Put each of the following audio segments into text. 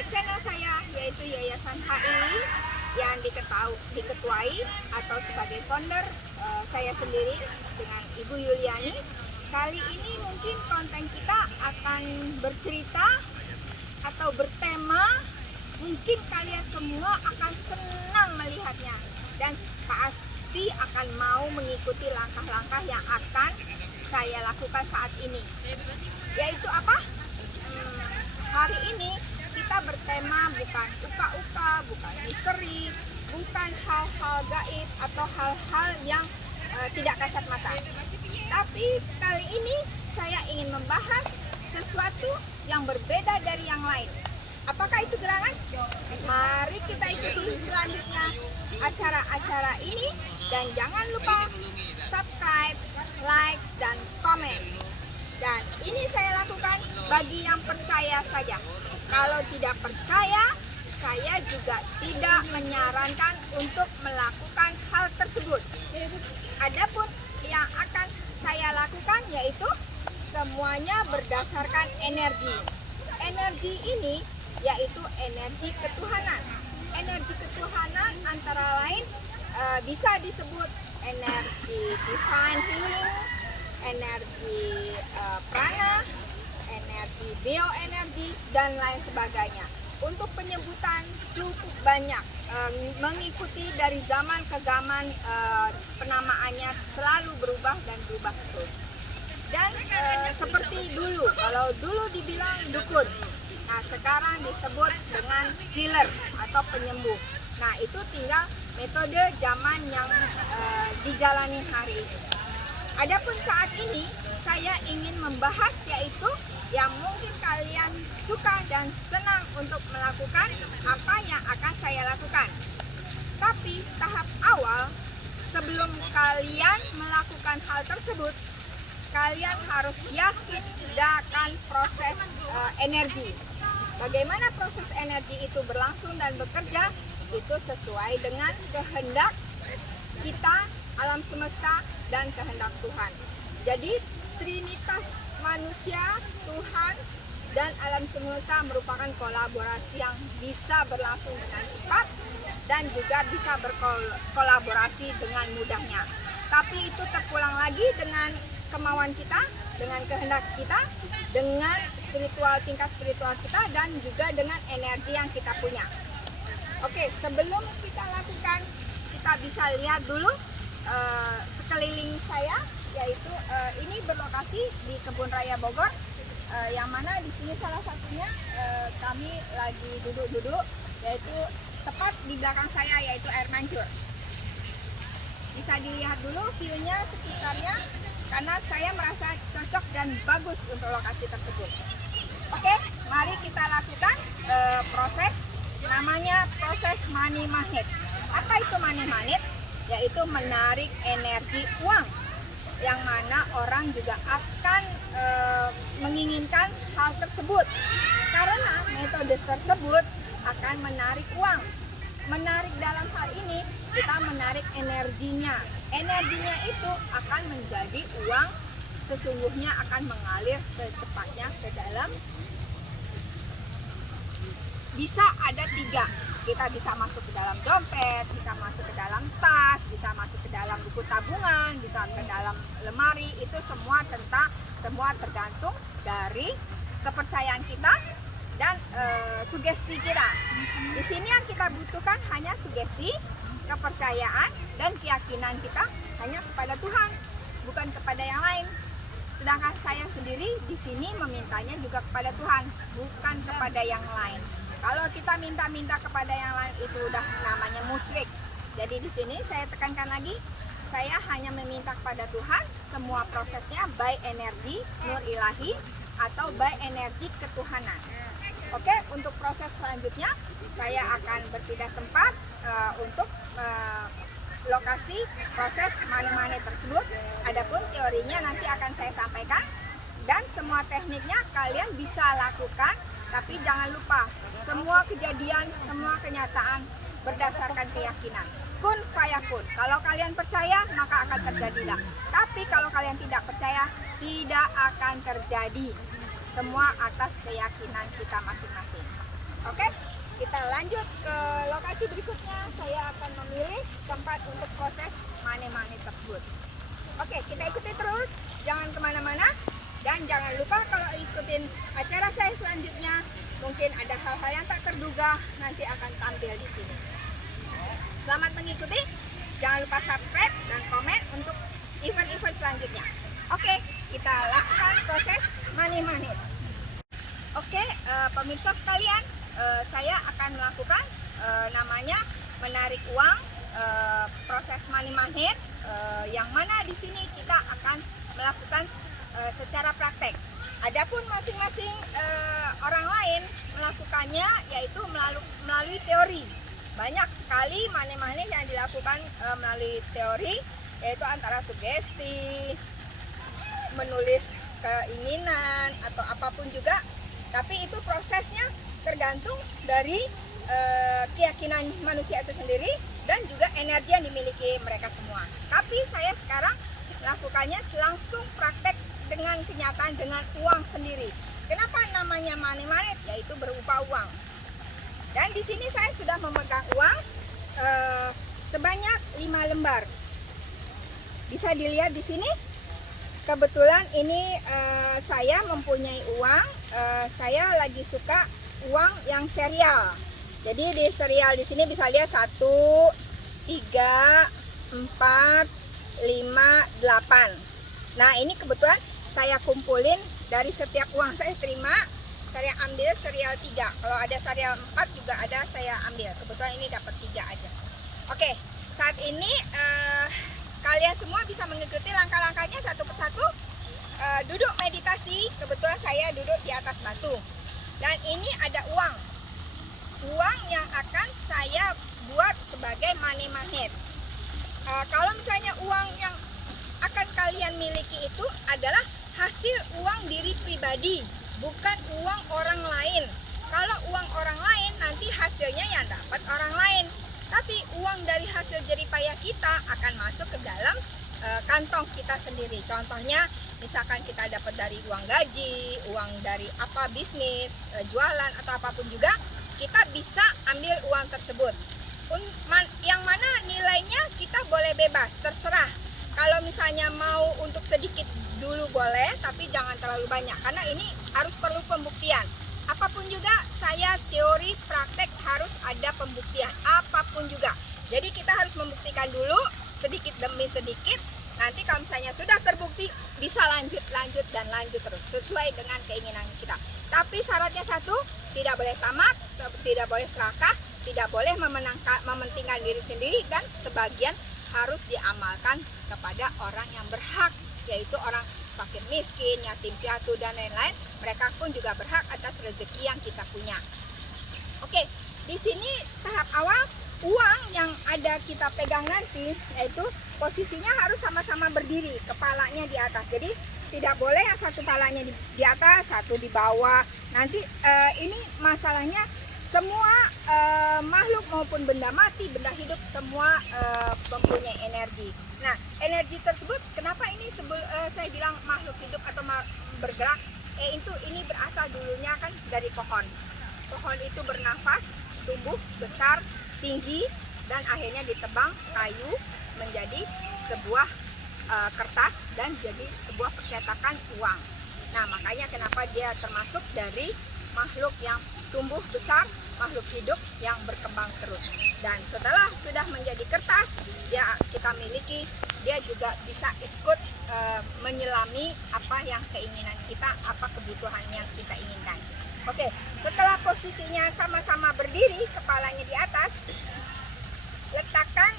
ke channel saya, yaitu Yayasan HI yang diketuai atau sebagai founder saya sendiri dengan Ibu Yuliani. Kali ini mungkin konten kita akan bercerita atau bertema, mungkin kalian semua akan senang melihatnya dan pasti akan mau mengikuti langkah-langkah yang akan saya lakukan saat ini. Yaitu apa? Hari ini kita bertema bukan uka-uka, bukan misteri, bukan hal-hal gaib atau hal-hal yang tidak kasat mata. Tapi kali ini saya ingin membahas sesuatu yang berbeda dari yang lain. Apakah itu gerangan? Mari kita ikuti selanjutnya acara-acara ini dan jangan lupa subscribe, like, dan komen. Dan ini saya lakukan bagi yang percaya saja. Kalau tidak percaya, saya juga tidak menyarankan untuk melakukan hal tersebut. Adapun yang akan saya lakukan yaitu semuanya berdasarkan energi. Energi ini yaitu energi ketuhanan. Energi ketuhanan antara lain bisa disebut energi divine healing, energi prana, energi bioenergi, dan lain sebagainya. Untuk penyebutan cukup banyak, mengikuti dari zaman ke zaman, penamaannya selalu berubah dan berubah terus. Dan seperti dulu, kalau dulu dibilang dukun, nah sekarang disebut dengan healer atau penyembuh. Nah itu tinggal metode zaman yang dijalani hari ini. Adapun saat ini saya ingin membahas yaitu yang mungkin kalian suka dan senang untuk melakukan apa yang akan saya lakukan. Tapi tahap awal sebelum kalian melakukan hal tersebut, kalian harus yakin dengan proses energi. Bagaimana proses energi itu berlangsung dan bekerja, itu sesuai dengan kehendak kita, alam semesta, dan kehendak Tuhan. Jadi trinitas manusia, Tuhan, dan alam semesta merupakan kolaborasi yang bisa berlangsung dengan cepat dan juga bisa berkolaborasi dengan mudahnya. Tapi itu terpulang lagi dengan kemauan kita, dengan kehendak kita, dengan tingkat spiritual kita, dan juga dengan energi yang kita punya. Oke, sebelum kita lakukan, kita bisa lihat dulu sekeliling saya, yaitu ini berlokasi di Kebun Raya Bogor, yang mana di sini salah satunya kami lagi duduk-duduk, yaitu tepat di belakang saya, yaitu air mancur. Bisa dilihat dulu view-nya sekitarnya, karena saya merasa cocok dan bagus untuk lokasi tersebut. Oke, mari kita lakukan proses, namanya proses money magnet. Apa itu money magnet? Yaitu menarik energi uang, yang mana orang juga akan menginginkan hal tersebut, karena metode tersebut akan menarik uang. Menarik dalam hal ini, kita menarik energinya. Energinya itu akan menjadi uang, sesungguhnya akan mengalir secepatnya ke dalam. Bisa ada 3. Kita bisa masuk ke dalam dompet, bisa masuk ke dalam tas, bisa masuk ke dalam buku tabungan, bisa ke dalam lemari. Itu semua tergantung dari kepercayaan kita dan sugesti kita. Di sini yang kita butuhkan hanya sugesti, kepercayaan, dan keyakinan kita hanya kepada Tuhan, bukan kepada yang lain. Sedangkan saya sendiri di sini memintanya juga kepada Tuhan, bukan kepada yang lain. Kalau kita minta-minta kepada yang lain itu udah namanya musyrik. Jadi di sini saya tekankan lagi, saya hanya meminta kepada Tuhan, semua prosesnya by energi nur ilahi atau by energi ketuhanan. Oke, untuk proses selanjutnya saya akan berpindah tempat untuk lokasi proses money tersebut. Adapun teorinya nanti akan saya sampaikan, dan semua tekniknya kalian bisa lakukan. Tapi jangan lupa, semua kejadian, semua kenyataan berdasarkan keyakinan. Kun fayakun. Kalau kalian percaya, maka akan terjadilah. Tapi kalau kalian tidak percaya, tidak akan terjadi. Semua atas keyakinan kita masing-masing. Oke, kita lanjut ke lokasi berikutnya. Saya akan memilih tempat untuk proses mane-mane tersebut. Oke, kita ikuti terus, jangan kemana-mana. Dan jangan lupa kalau ikutin acara saya selanjutnya, mungkin ada hal-hal yang tak terduga nanti akan tampil di sini. Selamat mengikuti, jangan lupa subscribe dan komen untuk event-event selanjutnya. Oke, kita lakukan proses mane-mane. Oke, pemirsa sekalian, saya akan melakukan namanya menarik uang, proses mane-mane, yang mana di sini kita akan melakukan secara praktek. Adapun masing-masing orang lain melakukannya yaitu melalui teori. Banyak sekali mane-mane yang dilakukan melalui teori, yaitu antara sugesti, menulis keinginan atau apapun juga. Tapi itu prosesnya tergantung dari keyakinan manusia itu sendiri dan juga energi yang dimiliki mereka semua. Tapi saya sekarang melakukannya langsung praktek dengan kenyataan, dengan uang sendiri. Kenapa namanya mane-mane? Yaitu berupa uang. Dan di sini saya sudah memegang uang sebanyak 5 lembar. Bisa dilihat di sini. Kebetulan ini saya mempunyai uang. Saya lagi suka uang yang serial. Jadi di serial di sini bisa lihat 1, 3, 4, 5, 8. Nah, ini kebetulan saya kumpulin dari setiap uang saya terima. Saya ambil serial 3. Kalau ada serial 4 juga ada saya ambil. Kebetulan ini dapat 3 aja. Oke, saat ini kalian semua bisa mengikuti langkah-langkahnya satu persatu. Duduk meditasi. Kebetulan saya duduk di atas batu. Dan ini ada uang. Uang yang akan saya buat sebagai money magnet. Kalau misalnya uang yang akan kalian miliki itu adalah hasil uang diri pribadi, bukan uang orang lain. Kalau uang orang lain nanti hasilnya yang dapat orang lain. Tapi uang dari hasil jerih payah kita akan masuk ke dalam kantong kita sendiri. Contohnya misalkan kita dapat dari uang gaji, uang dari apa bisnis, jualan atau apapun juga, kita bisa ambil uang tersebut. Yang mana nilainya kita boleh bebas, terserah. Kalau misalnya mau untuk sedikit dulu boleh, tapi jangan terlalu banyak karena ini harus perlu pembuktian. Apapun juga saya teori praktek harus ada pembuktian, apapun juga. Jadi kita harus membuktikan dulu sedikit demi sedikit. Nanti kalau misalnya sudah terbukti bisa lanjut dan lanjut terus sesuai dengan keinginan kita. Tapi syaratnya satu, tidak boleh tamak, tidak boleh serakah, tidak boleh mementingkan diri sendiri, dan sebagian harus diamalkan kepada orang yang berhak, yaitu orang fakir miskin, yatim piatu dan lain-lain. Mereka pun juga berhak atas rezeki yang kita punya. Oke, di sini tahap awal uang yang ada kita pegang nanti, yaitu posisinya harus sama-sama berdiri, kepalanya di atas. Jadi tidak boleh yang satu kepalanya di atas, satu di bawah. Nanti ini masalahnya semua makhluk maupun benda mati, benda hidup semua mempunyai energi. Nah, energi tersebut kenapa ini saya bilang makhluk hidup atau bergerak? Ini berasal dulunya kan dari pohon. Pohon itu bernafas, tumbuh, besar, tinggi, dan akhirnya ditebang kayu menjadi sebuah kertas dan jadi sebuah percetakan uang. Nah, makanya kenapa dia termasuk dari makhluk yang tumbuh besar, makhluk hidup yang berkembang terus. Dan setelah sudah menjadi kertas, kita miliki, dia juga bisa ikut menyelami apa yang keinginan kita, apa kebutuhan yang kita inginkan. Oke, setelah posisinya sama-sama berdiri, kepalanya di atas, letakkan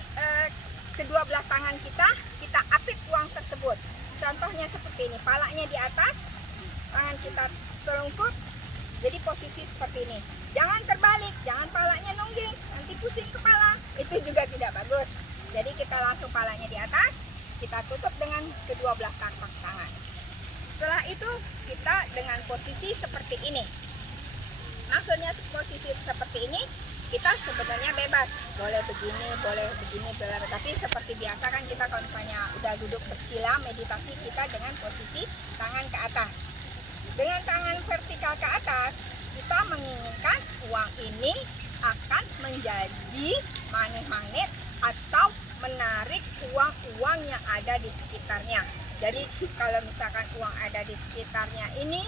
kedua belah tangan kita apit uang tersebut. Contohnya seperti ini, palanya di atas, tangan kita terungkut, jadi posisi seperti ini. Jangan terbalik, jangan palanya nungging, nanti pusing kepala, itu juga tidak bagus. Jadi kita langsung palanya di atas, kita tutup dengan kedua belah telapak tangan. Setelah itu kita dengan posisi seperti ini. Maksudnya posisi seperti ini, kita sebenarnya bebas, boleh begini, boleh begini, tapi seperti biasa kan kita kalau misalnya udah duduk bersila meditasi, kita dengan posisi tangan ke atas. Dengan tangan vertikal ke atas, kita menginginkan uang ini akan menjadi magnet atau menarik uang-uang yang ada di sekitarnya. Jadi kalau misalkan uang ada di sekitarnya ini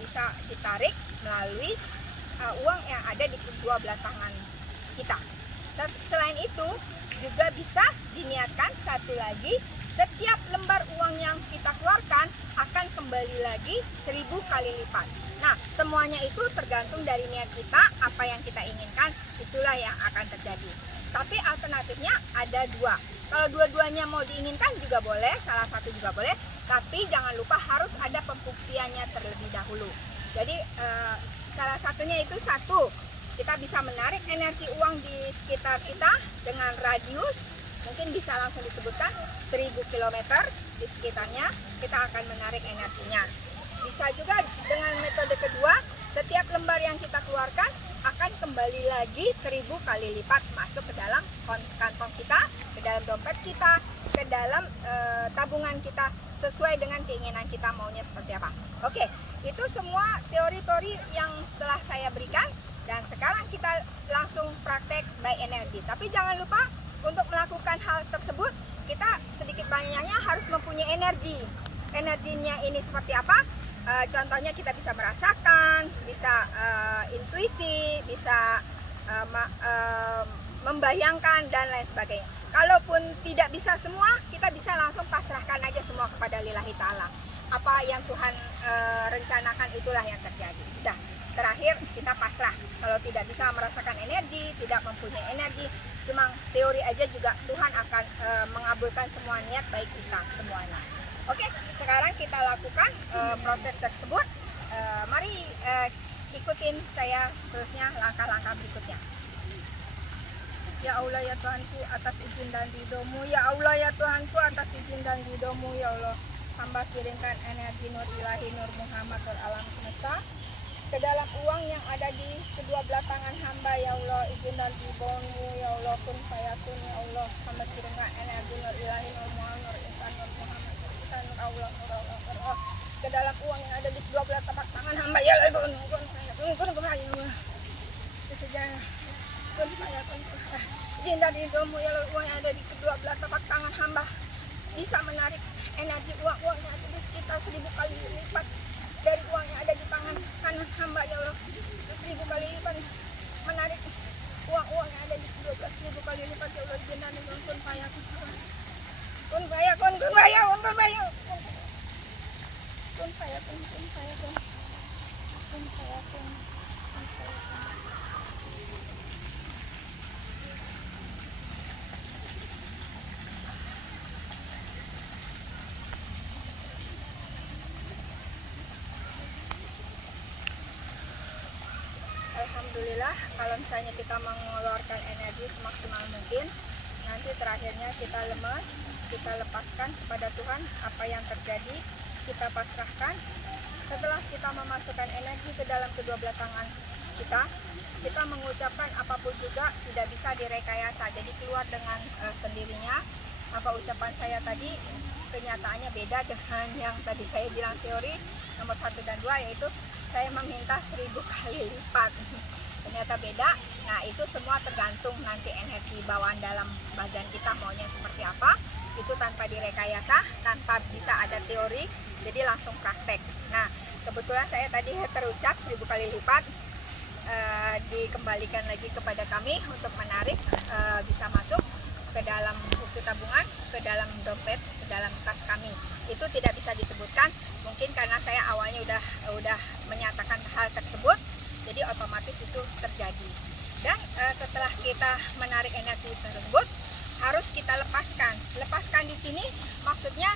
bisa ditarik melalui uang yang ada di kedua belah tangan kita. Selain itu juga bisa diniatkan satu lagi, setiap lembar uang yang kita keluarkan akan kembali lagi 1000 kali lipat. Nah, semuanya itu tergantung dari niat kita, apa yang kita inginkan, itulah yang akan terjadi. Tapi alternatifnya ada dua. Kalau dua-duanya mau diinginkan juga boleh, salah satu juga boleh, tapi jangan lupa harus ada pembuktiannya terlebih dahulu. Jadi salah satunya itu satu, kita bisa menarik energi uang di sekitar kita dengan radius, mungkin bisa langsung disebutkan 1000 km di sekitarnya, kita akan menarik energinya. Bisa juga dengan metode kedua, setiap lembar yang kita keluarkan akan kembali lagi 1000 kali lipat masuk ke dalam kantong kita, ke dalam dompet kita, ke dalam tabungan kita, sesuai dengan keinginan kita maunya seperti apa. Oke, itu semua teori-teori yang setelah saya berikan, dan sekarang kita langsung praktek by energi. Tapi jangan lupa untuk melakukan hal tersebut, kita sedikit banyaknya harus mempunyai energi. Energinya ini seperti apa? Contohnya kita bisa merasakan, bisa intuisi, bisa membayangkan dan lain sebagainya. Kalaupun tidak bisa semua, kita bisa langsung pasrahkan aja semua kepada lillahi ta'ala. Apa yang Tuhan rencanakan itulah yang terjadi. Udah, terakhir kita pasrah. Kalau tidak bisa merasakan energi, tidak mempunyai energi, cuma teori aja juga Tuhan akan mengabulkan semua niat baik kita semuanya. Oke, sekarang kita lakukan proses tersebut. Mari ikutin saya seterusnya langkah-langkah berikutnya. Ya Allah ya Tuhanku, atas izin dan ridho-Mu. Ya Allah ya Tuhanku, atas izin dan ridho-Mu ya Allah. Hamba kirimkan energi nur ilahi nur Muhammad wal alam semesta ke dalam uang yang ada di kedua belah tangan hamba ya Allah. Izin dan ridho-Mu ya Allah, kun fayakun ya Allah. Hamba kirimkan energi nur ilahi nur Muhammad nur insan nur Muhammad nur insan nur Allah nur Allah nur Allah ke dalam uang yang ada di kedua belah tapak tangan hamba ya Allah. Kun fayakun sejarah kun fayakun. Izin dan ridho-Mu ya Allah, uang yang ada di kedua belah tapak tangan hamba bisa menarik energi uang-uang yang ada di sekitar 1000 kali lipat dari uang yang ada di tangan kanan hamba ya Allah. 1000 kali lipat menarik uang-uang yang ada di kedua belah 1000 kali lipat ya Allah. Izin dan ridho kun fayakun kun fayakun kun fayakun kun fayakun kun fayakun kun fayakun kun fayakun. Alhamdulillah, kalau misalnya kita mengeluarkan energi semaksimal mungkin, nanti terakhirnya kita lemas, kita lepaskan kepada Tuhan apa yang terjadi, kita pasrahkan. Setelah kita memasukkan energi ke dalam kedua belah tangan kita mengucapkan apapun juga tidak bisa direkayasa, jadi keluar dengan sendirinya. Apa ucapan saya tadi kenyataannya beda dengan yang tadi saya bilang teori nomor 1 dan 2, yaitu saya meminta 1000 kali lipat. Ternyata beda. Nah, itu semua tergantung nanti energi bawaan dalam badan kita maunya seperti apa. Itu tanpa direkayasa, tanpa bisa ada teori, jadi langsung praktek. Nah, kebetulan saya tadi terucap 1000 kali lipat, dikembalikan lagi kepada kami untuk menarik, bisa masuk ke dalam buku tabungan, ke dalam dompet, ke dalam tas kami. Itu tidak bisa disebutkan, mungkin karena saya awalnya udah menyatakan hal tersebut, jadi otomatis itu terjadi. Dan setelah kita menarik energi tersebut, harus kita lepaskan. Lepaskan di sini maksudnya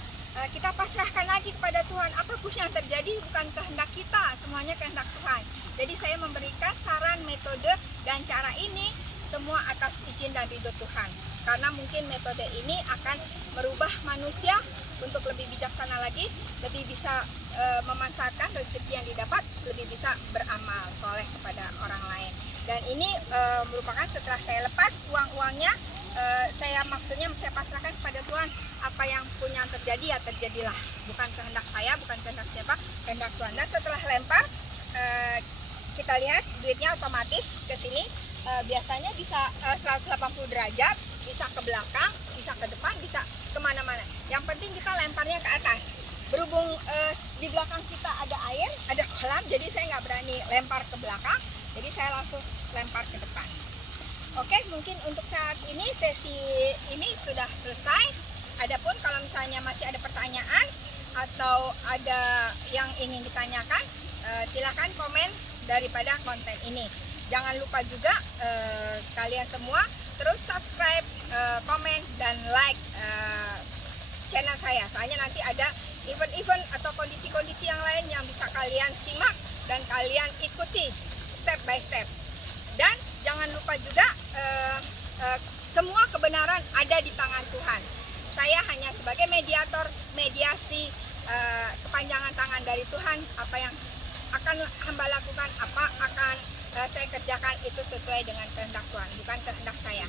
kita pasrahkan lagi kepada Tuhan. Apapun yang terjadi bukan kehendak kita, semuanya kehendak Tuhan. Jadi saya memberikan saran, metode, dan cara ini semua atas izin dan ridho Tuhan. Karena mungkin metode ini akan merubah manusia untuk lebih bijaksana lagi, lebih bisa memanfaatkan rezeki yang didapat, lebih bisa beramal soleh kepada orang lain. Dan ini merupakan setelah saya lepas uang-uangnya, saya pasrahkan kepada Tuhan. Apa yang punya terjadi ya terjadilah, bukan kehendak saya, bukan kehendak siapa, kehendak Tuhan. Dan setelah lempar, kita lihat duitnya otomatis ke sini. Biasanya bisa 180 derajat, bisa ke belakang, bisa ke depan, bisa kemana-mana. Yang penting kita lemparnya ke atas. Berhubung di belakang kita ada air, ada kolam, jadi saya nggak berani lempar ke belakang, jadi saya langsung lempar ke depan. Oke, mungkin untuk saat ini sesi ini sudah selesai. Adapun kalau misalnya masih ada pertanyaan atau ada yang ingin ditanyakan, silahkan komen daripada konten ini. Jangan lupa juga kalian semua terus subscribe, komen, dan like channel saya. Soalnya nanti ada event-event atau kondisi-kondisi yang lain yang bisa kalian simak dan kalian ikuti step by step. Dan jangan lupa juga semua kebenaran ada di tangan Tuhan. Saya hanya sebagai mediator, mediasi, kepanjangan tangan dari Tuhan. Apa yang akan hamba lakukan, apa akan saya kerjakan itu sesuai dengan kehendak Tuhan, bukan kehendak saya.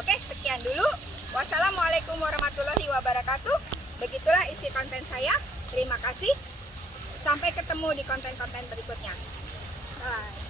Oke, sekian dulu. Wassalamualaikum warahmatullahi wabarakatuh. Begitulah isi konten saya. Terima kasih. Sampai ketemu di konten-konten berikutnya. Bye.